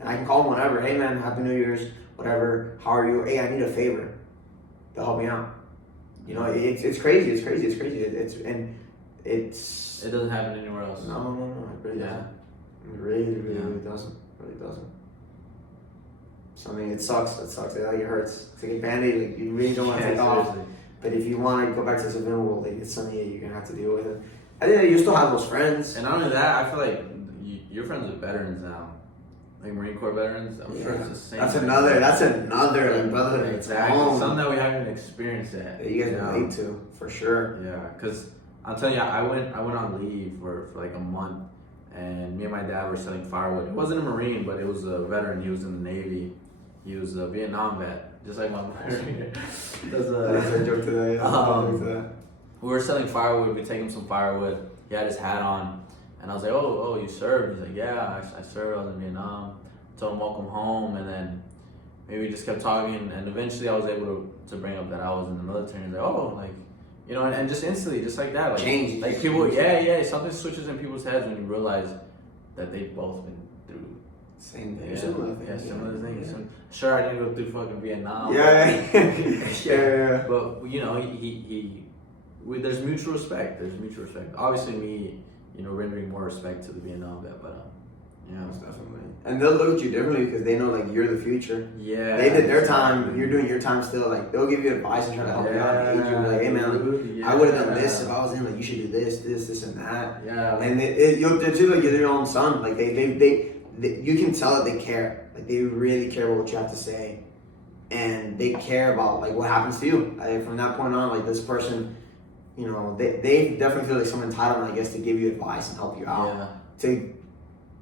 And I can call them whenever. Hey man, Happy New Year's, whatever. How are you? Hey, I need a favor. They'll help me out. You know, it's crazy. It's crazy. It doesn't happen anywhere else. No, it really doesn't. It really doesn't. Really doesn't. Something, it sucks. It hurts. It's like a band-aid. Like, you really don't want to take off. But if you want to go back to the civilian world, like, it's something that you're gonna have to deal with it. I think you still have those friends. And not only that, I feel like you're friends with veterans now, like Marine Corps veterans. I'm sure it's the same. That's another like brotherhood. Exactly. Something that we haven't experienced yet. That you guys relate to for sure. Yeah, because I'll tell you, I went on leave for like a month, and me and my dad were selling firewood. It wasn't a Marine, but it was a veteran. He was in the Navy. He was a Vietnam vet, just like my mother. That's a joke to that. We were selling firewood. We take him some firewood. He had his hat on, and I was like, "Oh, you served?" He's like, "Yeah, I served. I was in Vietnam." Told him welcome home, and then maybe we just kept talking, and eventually I was able to bring up that I was in the military. He's like, "Oh, like." You know, and just instantly, just like that, like change. Like people, yeah, something switches in people's heads when you realize that they've both been through same thing, similar things. Yeah. Sure, I didn't go through fucking Vietnam. Yeah. But you know, there's mutual respect. Obviously, me, you know, rendering more respect to the Vietnam vet, but yeah, most definitely. And they'll look at you differently because they know like you're the future. Yeah. They did their time. You're doing your time still. Like they'll give you advice and try to help you out. And aid you. Like, hey man, I would have done this if I was in. Like you should do this, and that. Yeah. And they're too like you're their own son. Like they you can tell that they care. Like they really care about what you have to say, and they care about like what happens to you. Like, from that point on, like this person, you know, they definitely feel like some entitlement, I guess, to give you advice and help you out. Yeah. To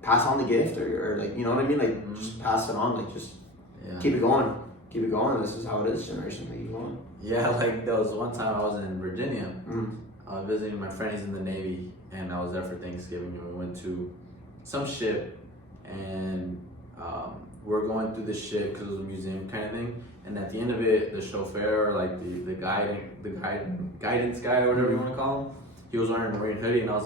pass on the gift or like, you know what I mean? Like just pass it on. Like just keep it going. This is how it is. Generation keep going. Yeah, like there was one time I was in Virginia. I was visiting my friends in the Navy, and I was there for Thanksgiving, and we went to some ship, and we're going through the ship because it was a museum kind of thing. And at the end of it, the chauffeur, or like the guidance guy, or whatever you want to call him, he was wearing a Marine hoodie, and I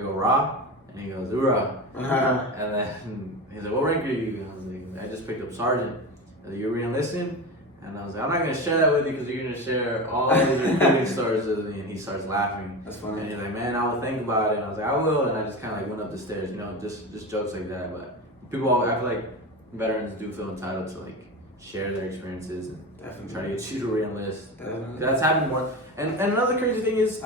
go, "Rah," and he goes, "Hoorah." And then he's like, "What rank are you?" And I was like, "I just picked up sergeant." And you re-enlisting? And I was like, "I'm not gonna share that with you because you're gonna share all these recruiting stories with me." And he starts laughing. That's funny. And he's like, "Man, I will think about it." And I was like, "I will." And I just kind of like went up the stairs, you know, just jokes like that. But people, I feel like veterans do feel entitled to like share their experiences and definitely try to get you to re-enlist. That's happened more. And another crazy thing is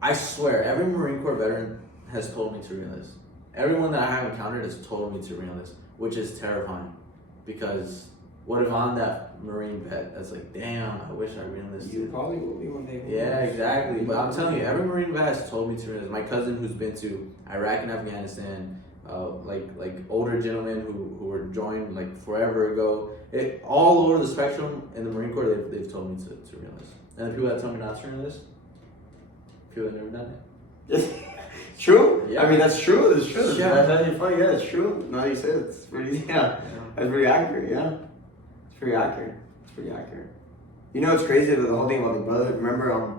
I swear, every Marine Corps veteran has told me to re-enlist. Everyone that I have encountered has told me to re-enlist, which is terrifying. Because what if I'm that Marine vet that's like, damn, I wish I re-enlisted. You probably will be one day. Yeah, exactly. But I'm telling you, every Marine vet has told me to re-enlist. My cousin who's been to Iraq and Afghanistan, like older gentlemen who were joined like forever ago, all over the spectrum in the Marine Corps, they've told me to re-enlist. And the people that tell me not to re-enlist, people that never done it. True. Yeah. I mean, that's true. That's true. Yeah. That's actually funny. Yeah, it's true. Now you said it's pretty. Yeah, that's pretty accurate. Yeah, it's pretty accurate. You know what's crazy? The whole thing about the brotherhood. Remember,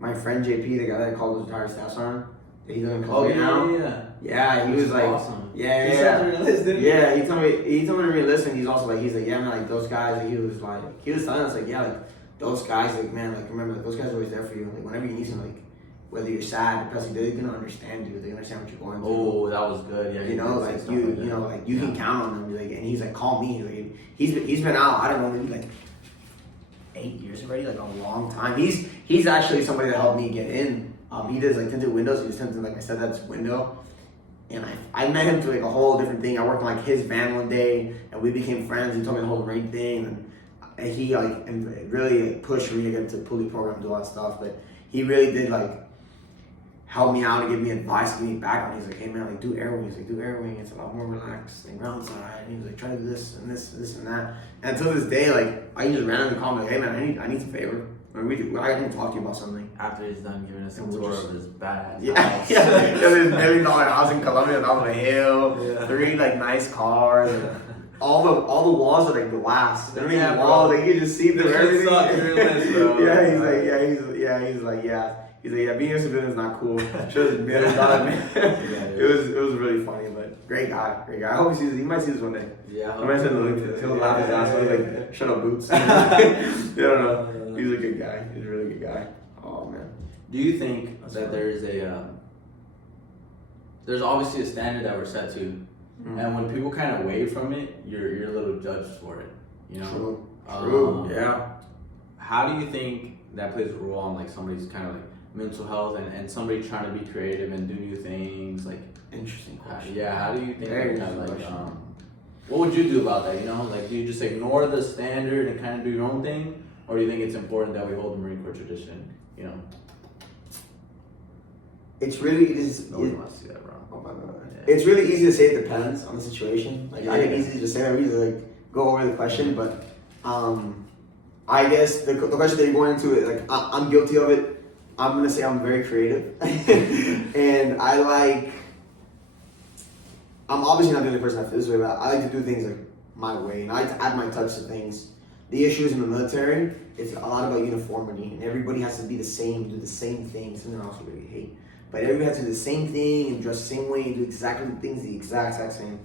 my friend JP, the guy that called his entire staff sergeant. He's in Colombia now. Yeah, he was like, awesome. Yeah. He told me to re-listen. He's also like, yeah, man, like those guys. Like, he was telling us like, yeah, like those guys, like man, like remember, like those guys are always there for you. Like whenever you need something, like. Whether you're sad, depressed, they're gonna understand you. They understand what you're going through. Oh, that was good. Yeah, you know, like you can count on them. Like, and he's like, call me. Like, he's been out. I don't know, maybe like 8 years already, like a long time. He's actually somebody that helped me get in. He does like tinted windows. He was tinting like my stepdad's window, and I met him through like a whole different thing. I worked on like his van one day, and we became friends. He told me the whole rain thing, and he like and really like, pushed me to get into the pulley program, do all that stuff. But he really did like. Help me out and give me advice, give me background. He's like, hey man, like do air wing. He's like, do air wing. It's a lot more relaxed than ground side. And he was like, try to do this and that. And until this day, like I can just randomly call him like, hey man, I need some favor. I can talk to you about something. After he's done giving us a tour of his badass house. There's $1 million house in Colombia on top of a hill. 3 like nice cars. All the walls are like glass. They're walls. Like you can just see them. Everything. He's like, He's like, He's like, yeah, being a civilian is not cool. Just being a god, man. It was really funny, but great guy. I hope he sees it. He might see this one day. Yeah. I'm gonna send the link to this. He'll laugh his ass off. He's like, shut up, Boots. I don't know. He's a good guy. He's a really good guy. Oh man. Do you think that there is there's obviously a standard that we're set to, and when people kind of wave from it, you're a little judged for it, you know? True. Yeah. How do you think that plays a role on like somebody's kind of like mental health and somebody trying to be creative and do new things? Like, interesting question. How do you think Very kind of like question. what would you do about that? You know, like do you just ignore the standard and kind of do your own thing, or do you think it's important that we hold the Marine Corps tradition? You know, it's really it is. Nobody wants to see that, bro. Oh my god. Yeah. It's really easy to say it depends on the situation. Like I can easily just say that, easily like go over the question, but I guess the question that you're going into it, like I'm guilty of it. I'm gonna say I'm very creative, and I'm obviously not the only person that feels this way, but I like to do things like my way, and I like to add my touch to things. The issue is in the military, it's a lot about uniformity, and everybody has to be the same, do the same thing. Something I also really hate. But everybody has to do the same thing and dress the same way and do exactly the things the exact same.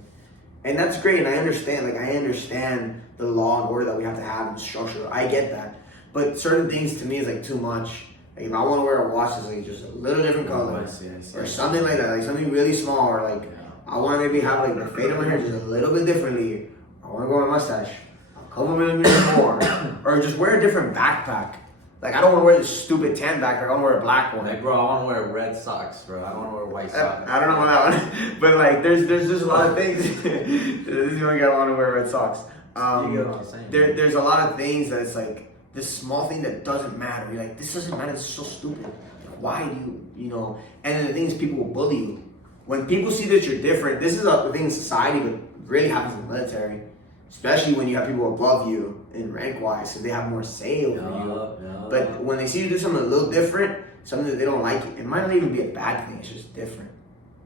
And that's great, and I understand. Like I understand the law and order that we have to have and structure. I get that. But certain things to me is like too much. Like if I want to wear a watch that's like just a little different color, I see. or something like that, like something really small, or like I want to maybe have like the fade of my hair just a little bit differently. I want to go with a mustache a couple millimeters more, or just wear a different backpack. Like I don't want to wear this stupid tan backpack. I want to wear a black one. Like, bro, I want to wear red socks, bro. I don't want to wear white socks. I don't know about that one, but like there's just a lot of things. This is the only guy I want to wear red socks. You get what I'm saying. There's a lot of things that it's like this small thing that doesn't matter. You're like, this doesn't matter. It's so stupid. Like, why do you know? And then the thing is, people will bully you. When people see that you're different, this is a thing in society, but really happens in the military. Especially when you have people above you in rank-wise, so they have more say over you. But when they see you do something a little different, something that they don't like, it might not even be a bad thing. It's just different.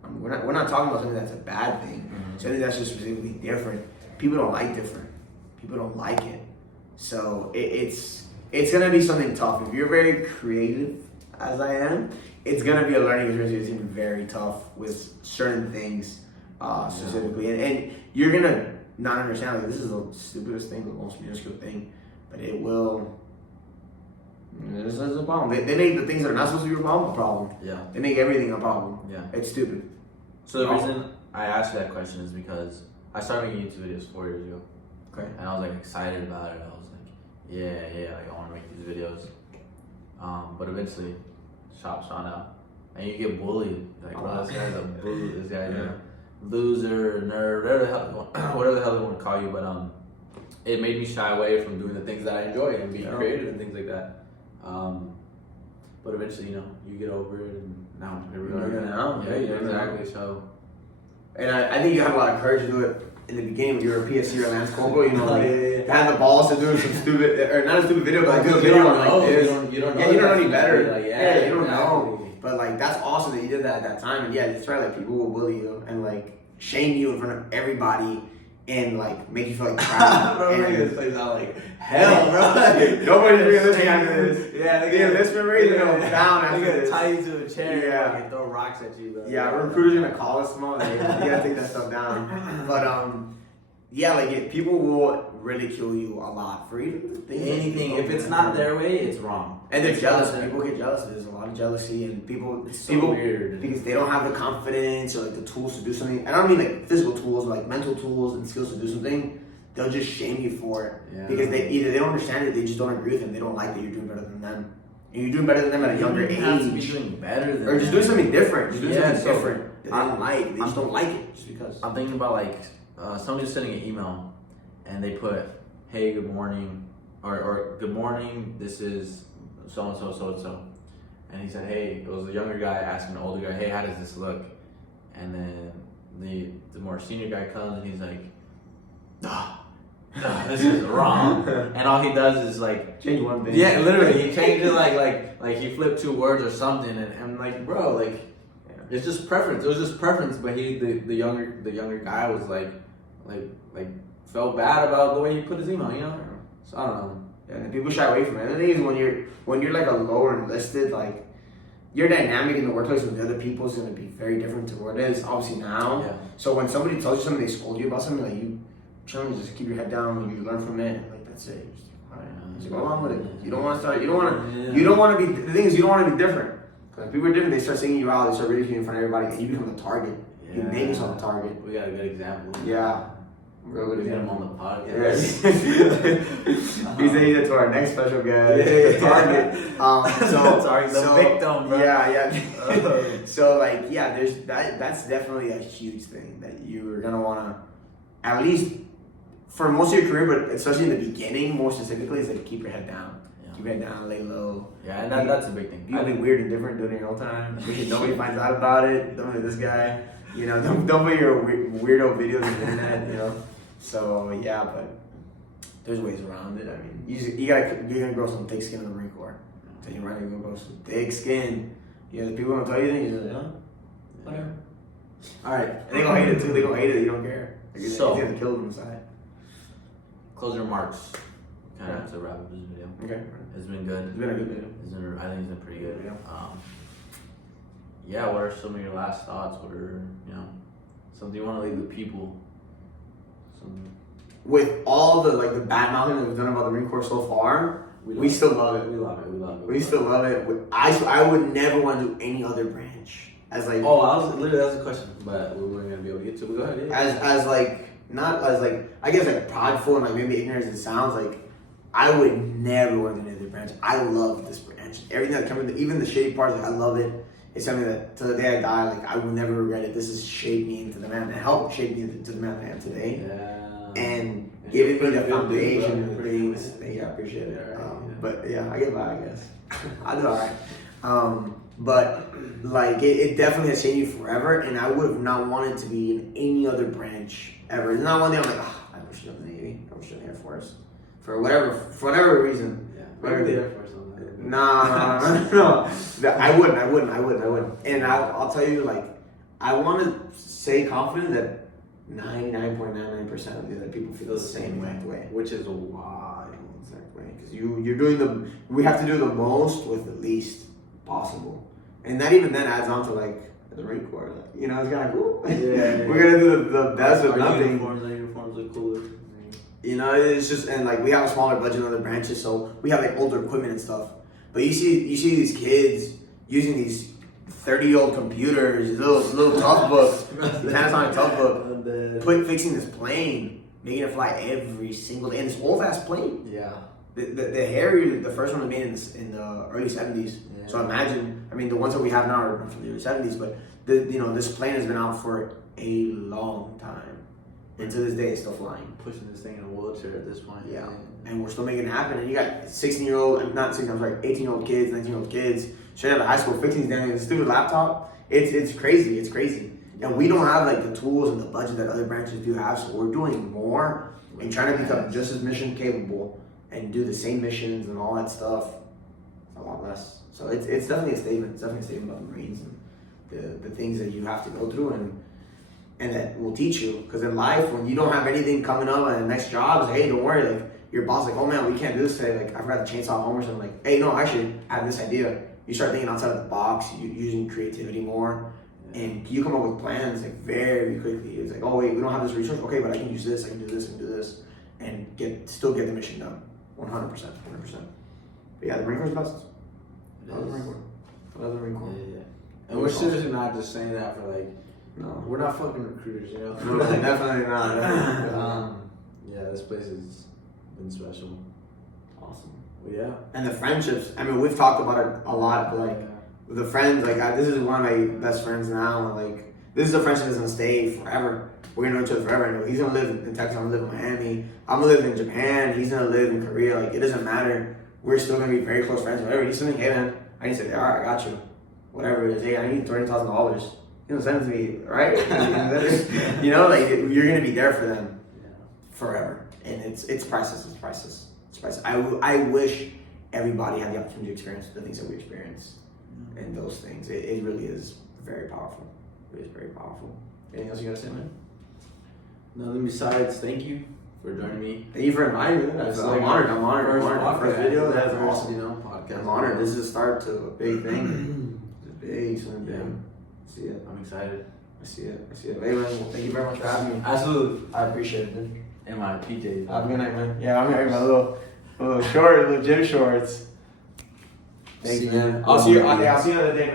I mean, we're not talking about something that's a bad thing. Something that's just specifically different. People don't like different. People don't like it. So it's gonna be something tough. If you're very creative, as I am, it's gonna be a learning experience. It's gonna be very tough with certain things specifically, and you're gonna not understand. Like this is the stupidest thing, the most minuscule thing, but it will. This is a problem. They make the things that are not supposed to be a problem. Yeah. They make everything a problem. Yeah. It's stupid. So the reason I asked you that question is because I started making YouTube videos 4 years ago. Okay. And I was like excited about it. I was like, yeah, like I want to make these videos. But eventually, shops found out, and you get bullied. Like, bro, this guy's a this guy's a loser, nerd, whatever the hell they want to call you. But it made me shy away from doing the things that I enjoy and being creative and things like that. But eventually, you get over it, and now here we are. Now, exactly. So, and I think you have a lot of courage to do it. In the beginning, when you were a PSC or Lance Corporal, to have the balls to do some stupid, or not a stupid video, but like do a video like this. You don't know. You don't know any better. Like, you don't know. But like, that's awesome that you did that at that time. And yeah, that's right. Like, people will bully you and like shame you in front of everybody and like make you feel like crap. Bro, this plays out like hell, bro. Nobody's really listening after this. Yeah, the enlistment rate is gonna go down after this. Tie you to a chair, yeah, and throw rocks at you, bro. Yeah, recruiters gonna call us tomorrow. Like, you gotta take that stuff down. But yeah, like people will ridicule you a lot for even anything. If it's not their way, it's wrong. And they're jealous. People get jealous. There's a lot of jealousy, and people weird because they don't have the confidence or like the tools to do something. And I don't mean like physical tools, but like mental tools and skills to do something. They'll just shame you for it because they don't understand it. They just don't agree with them. They don't like that you're doing better than them. And you're doing better than them at a younger age. Have to be doing better than or just doing something different. Just doing something so different that they don't like. They just don't like it just because. I'm thinking about like somebody was sending an email and they put, "Hey, good morning," or "Good morning. This is so and so." And he said, "Hey," it was a younger guy asking an older guy, "Hey, how does this look?" And then the more senior guy comes and he's like, this is wrong. And all he does is like change one thing. Yeah, literally, he changed it like he flipped 2 words or something, and I'm like, bro, like it's just preference. It was just preference, but the younger guy was like felt bad about the way he put his email, So I don't know. Yeah, and people shy away from it. And the thing is, when you're like a lower enlisted, like your dynamic in the workplace with the other people is going to be very different to what it is obviously now. Yeah. So when somebody tells you something, they scold you about something, like you chilling, just keep your head down and you learn from it, and like that's it. You just, all right, just go along with it. You don't want to start. You don't want to be. The thing is, you don't want to be different. Because people are different. They start singing you out. They start ridiculing in front of everybody, and you become the target. Yeah. You make yourself a target. We got a good example. Yeah. Real good We get him example. on the podcast. Yes. He said he's to our next special guest. The target. Sorry, the victim, bro. Yeah. So like, yeah, there's that. That's definitely a huge thing that you're gonna wanna, at least for most of your career, but especially in the beginning, more specifically, is like keep your head down. Yeah. Keep your head down, lay low. Yeah, and that's a big thing. Be weird and different, do it in your own time. Nobody finds out about it. Don't do this guy. You know, don't put your weirdo videos on the internet. You know. So yeah, but there's ways around it. I mean, you're gonna grow some thick skin in the Marine Corps. Tell you right, you're gonna grow some thick skin. You know, the people gonna tell you things. You're like, whatever. All right, and they gonna hate it too. They gonna hate it. You don't care. Like, So you have to kill them inside. Closing remarks. Kind of to wrap up this video. Okay. It's been good. It's been a good video. I think it's been pretty good. Yeah. Yeah. What are some of your last thoughts? What are something you want to leave the people? With all the the bad mouthing that we've done about the Marine Corps so far, we still love it. We love it. We love it. We still love it. I would never want to do any other branch as like. That's a question, but we weren't gonna be able to get to. But go ahead. Yeah. As like not as like I guess like prideful and like maybe ignorant as it sounds, like I would never want to do any other branch. I love this branch. Everything that comes with it, even the shady parts, like I love it. It's something that to the day I die, like I will never regret it. This has shaped me into the man that helped shape me to the man that I am today. Yeah. And giving me the foundation and things. Yeah, I appreciate it. But yeah, I get by, I guess. I do alright. But like it definitely has changed me forever, and I would have not wanted to be in any other branch ever. It's not one day I'm like, I wish I was in the Navy. I wish I was in the Air Force. For whatever reason. Yeah. Whatever the the Air Force. No. I wouldn't. And I'll tell you, like, I want to say confident that 99.99% of the other people feel the same way. Which is wild. Exactly. Because you're doing we have to do the most with the least possible. And that even then adds on to, like, the Marine Corps. Like, it's kind of cool. Yeah. We're going to do the best with nothing. Our uniforms look cooler. It's just, and like, we have a smaller budget in other branches, so we have like older equipment and stuff. But you see these kids using these 30-year-old computers, these little tough books, the Panasonic tough book, fixing this plane, making it fly every single day, and this old ass plane. Yeah. The Harrier, the first one was made in the early 70s. Yeah. So imagine, the ones that we have now are from the early 70s, but this plane has been out for a long time. And to this day, it's still flying. Pushing this thing in a wheelchair at this point. Yeah. And we're still making it happen. And you got 18-year-old kids, 19-year-old kids, straight out of high school, fixing these damn things, stupid laptop. It's crazy. It's crazy. And we don't have like the tools and the budget that other branches do have, so we're doing more and trying to become just as mission capable and do the same missions and all that stuff a lot less. So it's definitely a statement. It's definitely a statement about the Marines and the things that you have to go through and that will teach you. Because in life, when you don't have anything coming up and the next job is, hey, don't worry, like your boss like, oh man, we can't do this today. Like I forgot the chainsaw home or something. Like, hey, no, actually, I have this idea. You start thinking outside of the box, using creativity more, and you come up with plans like very quickly. It's like, oh wait, we don't have this resource. Okay, but I can use this. I can do this and do this, and still get the mission done. 100%. But yeah, the Marine Corps is the best. I love the Marine Corps. Yeah. And we're seriously not just saying that for like. No, we're not fucking recruiters, No, definitely not. Yeah, this place has been special. Awesome. Well, yeah. And the friendships. We've talked about it a lot, but like with the friends, like this is one of my best friends now. And like this is a friendship that's gonna stay forever. We're gonna know each other forever. I know he's gonna live in Texas. I'm gonna live in Miami. I'm gonna live in Japan. He's gonna live in Korea. Like it doesn't matter. We're still gonna be very close friends. Whatever. He's something, hey man, I need to say, all right, I got you. Whatever it is. Hey, I need $30,000. Send it to me, right? Like you're gonna be there for them forever, and it's priceless. It's priceless. I wish everybody had the opportunity to experience the things that we experienced, and those things. It really is very powerful. It is very powerful. Anything else you gotta say, man? Nothing besides thank you for joining me. Thank you for inviting me. I'm honored. First video, that's awesome. Podcast. I'm honored. This is a start to a big thing. Big, son. Yeah. I see it. I'm excited. I see it. Hey, man, well, thank you very much for having me. Absolutely. I appreciate it, dude. And my PJs. Have a good night, man. Yeah, I'm here in my little gym shorts. Thanks, See man. you. I'll see you another day, man.